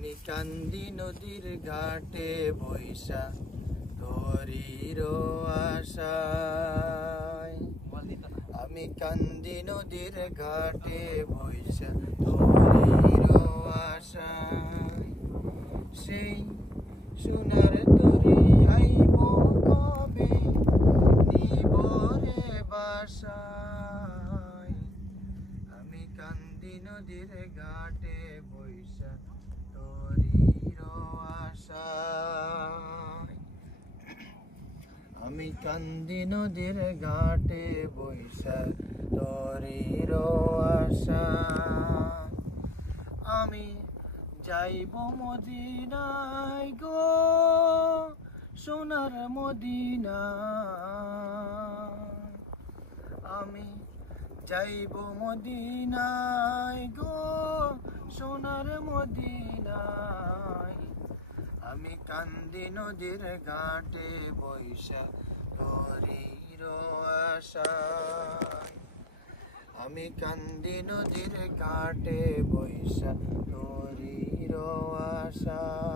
আমি কান্দি নদীর ঘাটে বৈশা তোরির আশায়। আমি কান্দি নদীর ঘাটে বৈশা তোরির আশায়। সেই সোনার তরি আইব কবে নিব রে বাসায়। আমি কান্দি নদীর ঘাটে বৈশা তোরির আশায়। আমি কান্দি নদীর ঘাটে বৈশা তোরির আশায়। আমি যাইব মদিনায় গো সোনার মদিনায়। আমি যাইব মদিনায় গো সোনার মদিনায়। আমি কান্দি নদীর ঘাটে বৈশা তোরির আশায়। আমি কান্দি নদীর ঘাটে বৈশা তোরির আশায়।